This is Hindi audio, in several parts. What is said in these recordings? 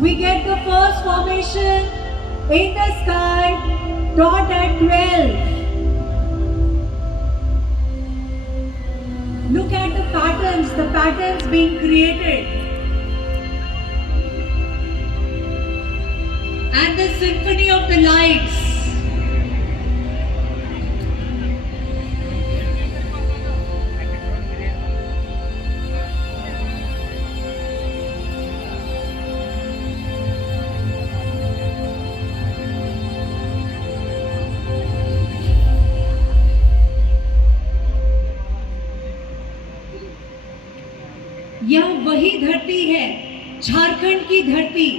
We get the first formation in the sky, dot at 12. Look at the patterns being created. And the symphony of the lights. यह वही धरती है, झारखंड की धरती,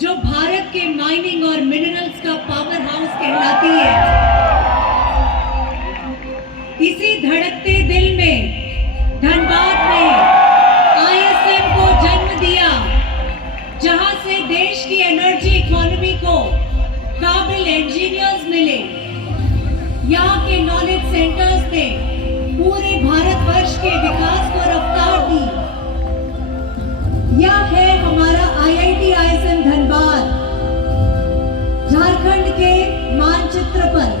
जो भारत के माइनिंग और मिनरल्स का पावर हाउस कहलाती है। इसी धड़कते दिल में धनबाद ने ISM को जन्म दिया, जहां से देश की एनर्जी इकोनॉमी को काबिल इंजीनियर्स मिले। यहाँ के नॉलेज सेंटर्स ने पूरे भारतवर्ष के विकास को रफ्तार दी। यह है हमारा IIT ISM धनबाद, झारखंड के मानचित्र पर।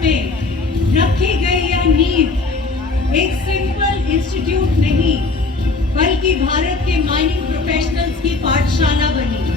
में रखी गई यह नींव एक सिंपल इंस्टीट्यूट नहीं, बल्कि भारत के माइनिंग प्रोफेशनल्स की पाठशाला बनी।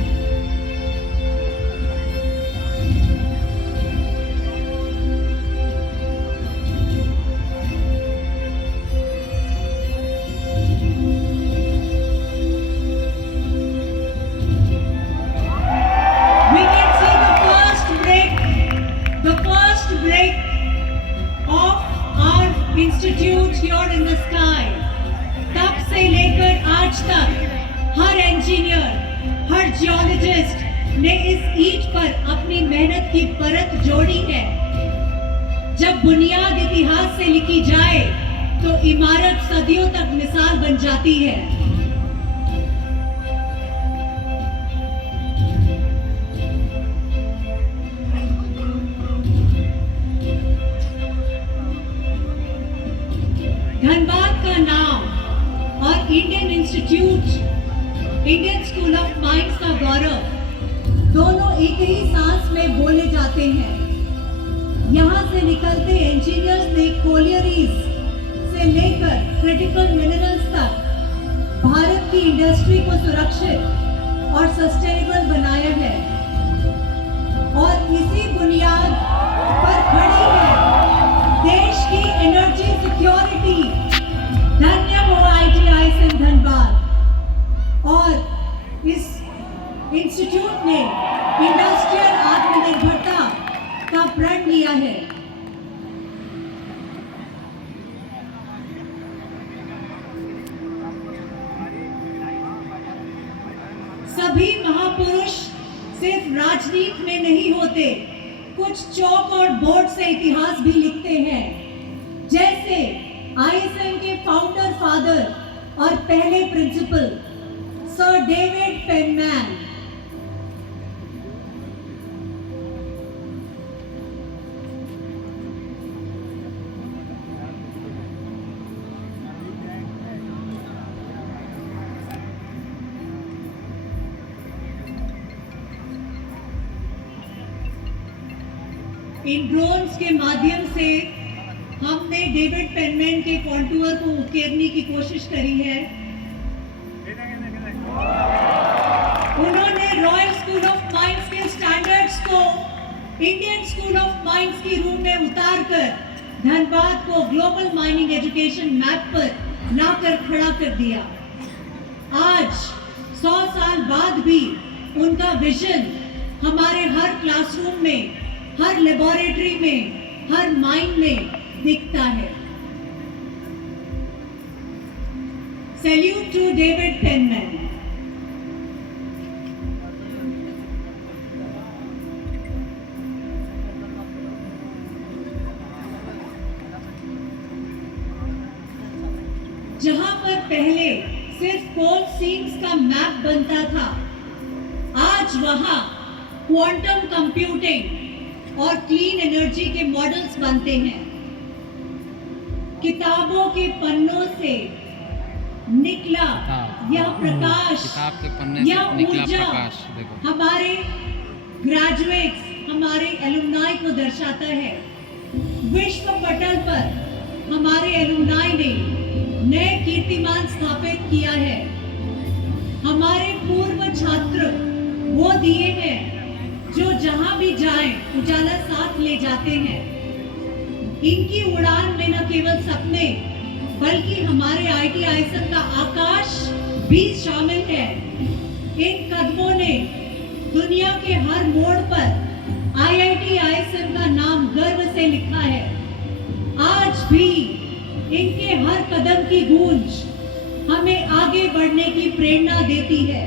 Institute here in the sky. तब से लेकर आज तक हर इंजीनियर, हर जियोलॉजिस्ट ने इस ईंट पर अपनी मेहनत की परत जोड़ी है। जब बुनियाद इतिहास से लिखी जाए तो इमारत सदियों तक मिसाल बन जाती है। धनबाद का नाम और Indian institute, Indian school of mines का गौरव दोनों एक ही सांस में बोले जाते हैं। यहाँ से निकलते इंजीनियर्स ने कोलियरीज से लेकर क्रिटिकल मिनरल्स तक भारत की इंडस्ट्री को सुरक्षित और सस्टेनेबल बनाया है, और इसी बुनियाद पर खड़ी है देश की एनर्जी सिक्योरिटी। धन्य हो IIT ISM धनबाद। और इस इंस्टीट्यूट ने इंडस्ट्रियल आत्मनिर्भरता का प्रण लिया है। सभी महापुरुष सिर्फ राजनीति में नहीं होते, कुछ चौक और बोर्ड से इतिहास भी लिखते हैं। जैसे ISM के फाउंडर फादर और पहले प्रिंसिपल सर डेविड पेनमैन। इन ड्रोन्स के माध्यम से हमने डेविड पेनमैन के कॉन्टूर को उकेरने की कोशिश करी है। उन्होंने रॉयल स्कूल ऑफ माइंस के स्टैंडर्ड्स को इंडियन स्कूल ऑफ माइंस की रूप में उतारकर धनबाद को ग्लोबल माइनिंग एजुकेशन मैप पर लाकर खड़ा कर दिया। आज 100 साल बाद भी उनका विजन हमारे हर क्लासरूम में, हर लेबोरेटरी में, हर माइन में दिखता है। Salute to David Penman. जहां पर पहले सिर्फ कोल सीम्स का मैप बनता था, आज आज वहाँ क्वांटम कंप्यूटिंग और क्लीन एनर्जी के मॉडल्स बनते हैं। किताबों के पन्नों से निकला यह प्रकाश, किताब के पन्ने यह से निकला ऊर्जा प्रकाश देखो हमारे ग्रेजुएट्स, हमारे एलुमनाई को दर्शाता है। विश्व पटल पर हमारे एलुमनाई ने नए कीर्तिमान स्थापित किया है। हमारे पूर्व छात्र वो दिए हैं जो जहां भी जाएं उजाला साथ ले जाते हैं। इनकी उड़ान में न केवल सपने बल्कि हमारे IITISM का आकाश भी शामिल है। इन कदमों ने दुनिया के हर मोड़ पर IITISM का नाम गर्व से लिखा है। आज भी इनके हर कदम की गूंज हमें आगे बढ़ने की प्रेरणा देती है।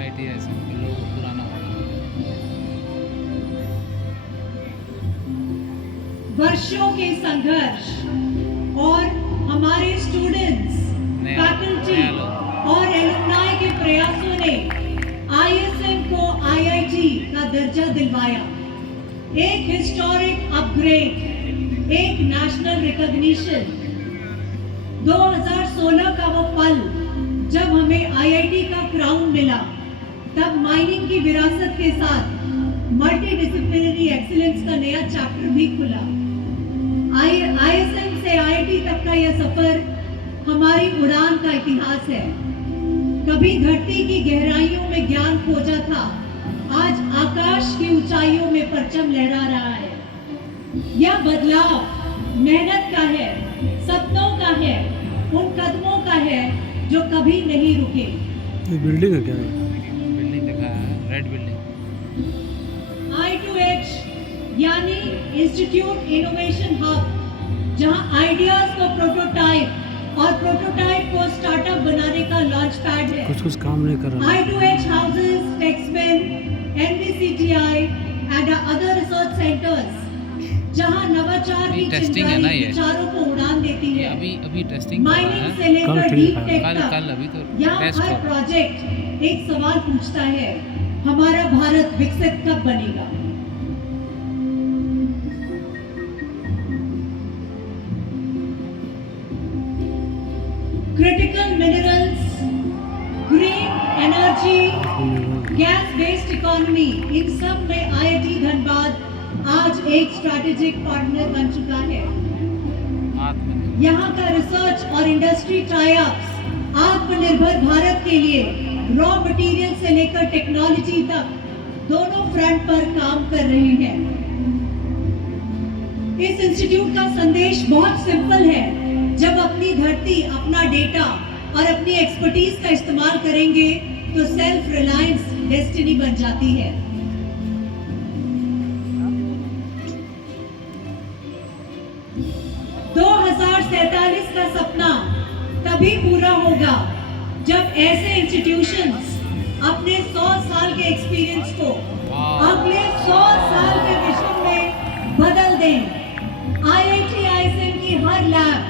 IITISM का लोगो पुराना वर्षों के संघर्ष और हमारे स्टूडेंट्स, फैकल्टी और एलुमनाई के प्रयासों ने ISM को IIT का दर्जा दिलवाया। एक हिस्टोरिक अपग्रेड, एक नेशनल रिकॉग्निशन। 2016 का वो पल जब हमें IIT का क्राउन मिला, तब माइनिंग की विरासत के साथ मल्टी डिसिप्लिनरी एक्सीलेंस का नया चैप्टर भी खुला। ISM से IIT तक का यह सफर हमारी उड़ान का इतिहास है। कभी धरती की गहराइयों में ज्ञान खोजा था, आज आकाश की ऊंचाइयों में परचम लहरा रहा है। यह बदलाव मेहनत का है, सपनों का है, उन कदमों का है जो कभी नहीं रुके। ये बिल्डिंग है क्या? बिल्डिंग देखा है, रेड बिल्डिंग। I2H यानी इंस्टीट्यूट इनोवेशन हब, जहां आइडियाज को प्रोटोटाइप और प्रोटोटाइप को स्टार्टअप बनाने का लॉन्च पैड है। कुछ काम नहीं कर रहा। I2H houses Techspin, NBCTI and other research centers, जहां नवाचार की टेस्टिंग है ना चिंगारी ये? विचारों को उड़ान देती ये है। अभी टेस्टिंग कर रहा माइनिंग है। से लेकर कल डीप ठीक टेक कल तक, अभी तो यहाँ टेस्ट हर हो। प्रोजेक्ट एक सवाल पूछता है, हमारा भारत विकसित कब बनेगा? Critical minerals, green energy, gas based economy, इन सब में IIT धनबाद आज एक स्ट्रैटेजिक पार्टनर बन चुका है। आत्मनिर्भर यहाँ का रिसर्च और इंडस्ट्री टाई-अप्स आत्मनिर्भर भारत के लिए रॉ मटेरियल से लेकर टेक्नोलॉजी तक दोनों फ्रंट पर काम कर रहे हैं। इस इंस्टीट्यूट का संदेश बहुत सिंपल है। जब अपनी धरती, अपना डेटा और अपनी एक्सपर्टीज का इस्तेमाल करेंगे तो सेल्फ रिलायंस डेस्टिनी बन जाती है। का सपना तभी पूरा होगा जब ऐसे इंस्टीट्यूशंस अपने 100 साल के एक्सपीरियंस को अगले 100 साल के विजन में बदल दें। IITISM की हर लैब,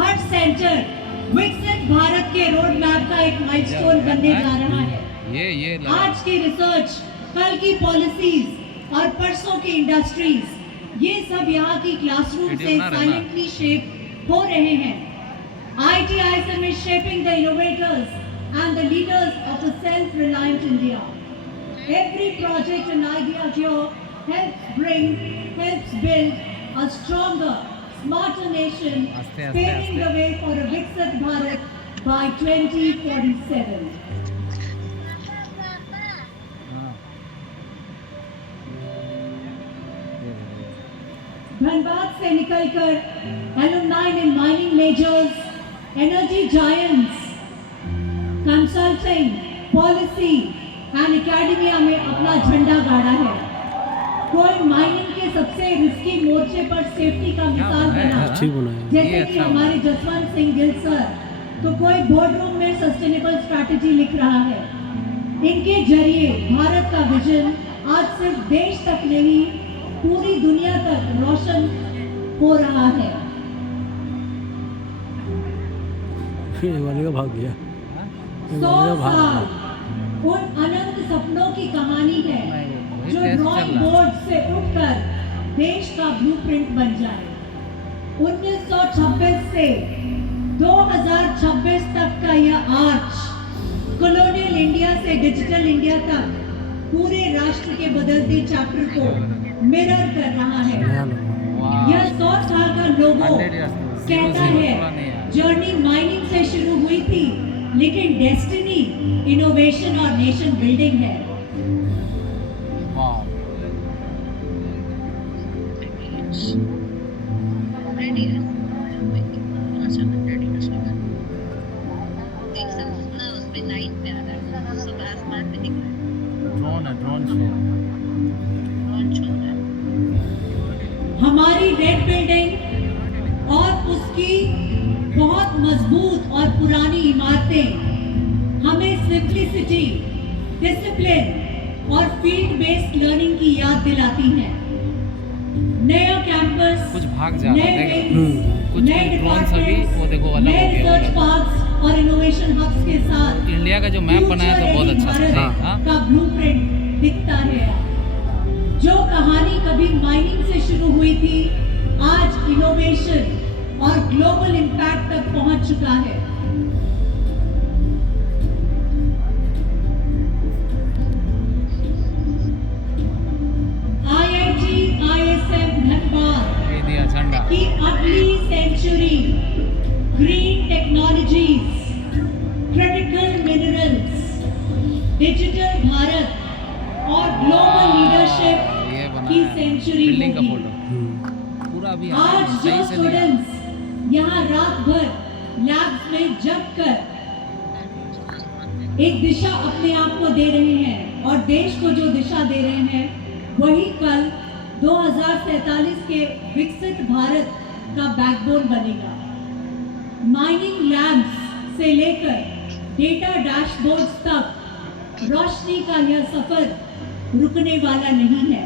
हर सेंटर विकसित भारत के रोड मैप का एक माइलस्टोन बनने जा रहा है। ये आज की रिसर्च, कल की पॉलिसीज और परसों की इंडस्ट्रीज, ये सब यहाँ की क्लासरूम से साइलेंटली शेप हो रहे हैं। IITISM is shaping the innovators and the leaders of a self-reliant India. Every project and idea here helps build a stronger, smarter nation, paving the way for a Viksit Bharat by 2047. Dhanbad से निकलकर alumni in mining measures, energy giants, consulting, policy and academia में अपना झंडा गाड़ा है। कोई माइनिंग के सबसे रिस्की मोर्चे पर सेफ्टी का मिसाल बना, जैसे कि हमारे जसवंत सिंह गिल सर, तो कोई बोर्डरूम में सस्टेनेबल स्ट्रैटेजी लिख रहा है। इनके जरिए भारत का विजन आज सिर्फ देश तक नहीं, पूरी दुनिया तक रोशन हो रहा है। वाले का भाग गया। 100 साल उन अनंत सपनों की कहानी है वही जो टेस्ट ड्राइंग चल रहा है। बोर्ड से उठकर देश का ब्लूप्रिंट बन जाए। 1926 से 2026 तक का यह आर्च कॉलोनियल इंडिया से डिजिटल इंडिया तक पूरे राष्ट्र के बदलते चैप्टर को मिरर कर रहा है। नया लोगो। वाह। यह 100 साल का लोगो 100 years, कहता 00 है पूरा नहीं आया। जर्नी माइनिंग से शुरू हुई थी, लेकिन डेस्टिनी इनोवेशन और नेशन बिल्डिंग है। वाह। already अच्छा 100 years के बाद एक सपना उसमें लाइन पे आ रहा है, सुबह आसमान में दिख रहा है, ड्रोन है, ड्रोन शो। ड्रोन शो है। हमारी रेड बिल्डिंग और उसकी बहुत मजबूत और पुरानी इमारतें हमें सिंप्लिसिटी, डिसिप्लिन और फील्ड बेस्ड लर्निंग की याद दिलाती हैं। नया कैंपस, कुछ भाग जा रहा नए है, देखो। विंग्स, कुछ नए ड्रोन सभी वो देखो डिपार्टमेंट्स, अलग नए हो गया, रिसर्च अलग। पार्क्स और इनोवेशन हब्स के साथ इंडिया का जो मैप बनाया तो बहुत अच्छा फ्यूचर था। रेडी हाँ। भारत का ब्लूप्रिंट दिखता है। जो कहानी कभी माइनिंग से शुरू हुई थी, आज इनोवेशन और ग्लोबल इम्पैक्ट तक पहुंच चुका है। IIT ISM धनबाद ये दिया झंडा। की अगली century green technologies, critical minerals, digital Bharat और ग्लोबल लीडरशिप ये बना की है सेंचुरी बिल्डिंग का होगी। फोटो पूरा अभी आज जो सही से दिया। स्टूडेंट्स यहाँ रात भर लैब्स में जग कर एक दिशा अपने आप को दे रहे हैं और देश को जो दिशा दे रहे हैं, वही कल 2047 के विकसित भारत का बैकबोन बनेगा। माइनिंग लैब्स से लेकर डेटा डैशबोर्ड्स तक रोशनी का यह सफर रुकने वाला नहीं है।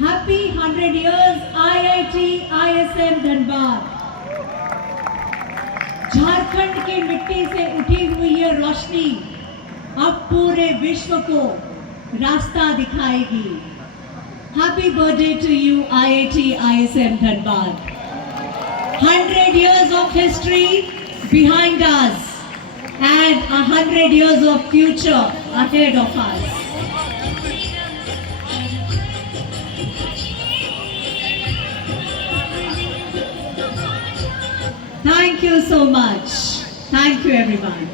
Happy 100 years IIT ISM Dhanbad. Jharkhand की मिट्टी से उठी हुई यह रोशनी अब पूरे विश्व को रास्ता दिखाएगी। Happy birthday to you IIT ISM Dhanbad. 100 years of history behind us and 100 years of future ahead of us. Thank you so much. Thank you everyone.